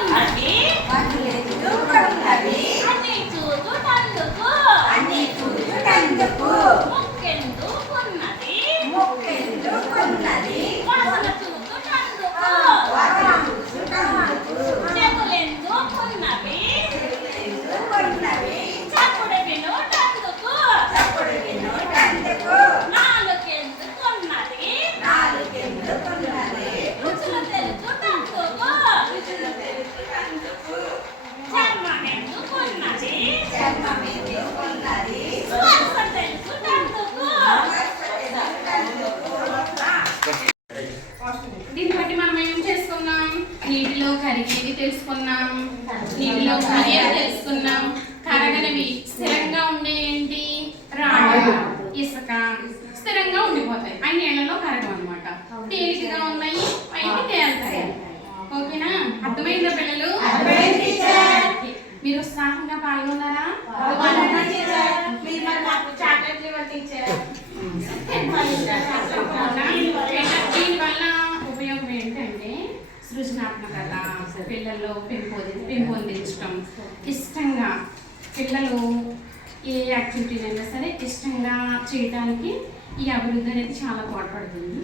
ఉన్నవి అన్ని చూచుటందుకు మొక్కెందుకున్నది వాసన చూచుటందుకు చెవులెందుకున్నవి చప్పుడు వినుటందుకు నాలుకెందుకున్నది రుచులు తెలుసుటందుకు చర్మమెందుకున్నది స్పర్శ తెలుసుటందుకు. దీన్ని బట్టి మనం ఏం చేసుకున్నాం? నీటిలో కరిగేది తెలుసుకున్నాం, నీటిలో కరిగేది తెలుసుకున్నాం. కరగనివి స్థిరంగా ఉండే ఏంటి? రాళ్ళు, ఇసుక స్థిరంగా ఉండిపోతాయి, అవి నీళ్ళలో కరగవు అనమాట. తేలికగా ఉన్నాయి, పైకి తేలుతాయి. ఓకేనా? అర్థమైందా పిల్లలు? మీరు ఉత్సాహంగా పాల్గొన్నారా? దీనివల్ల ఉపయోగం ఏంటంటే సృజనాత్మకత పిల్లల్లో పెంపొందించడం, ఇష్టంగా పిల్లలు ఏ యాక్టివిటీనైనా సరే ఇష్టంగా చేయడానికి ఈ అభివృద్ధి అనేది చాలా తోడ్పడుతుంది.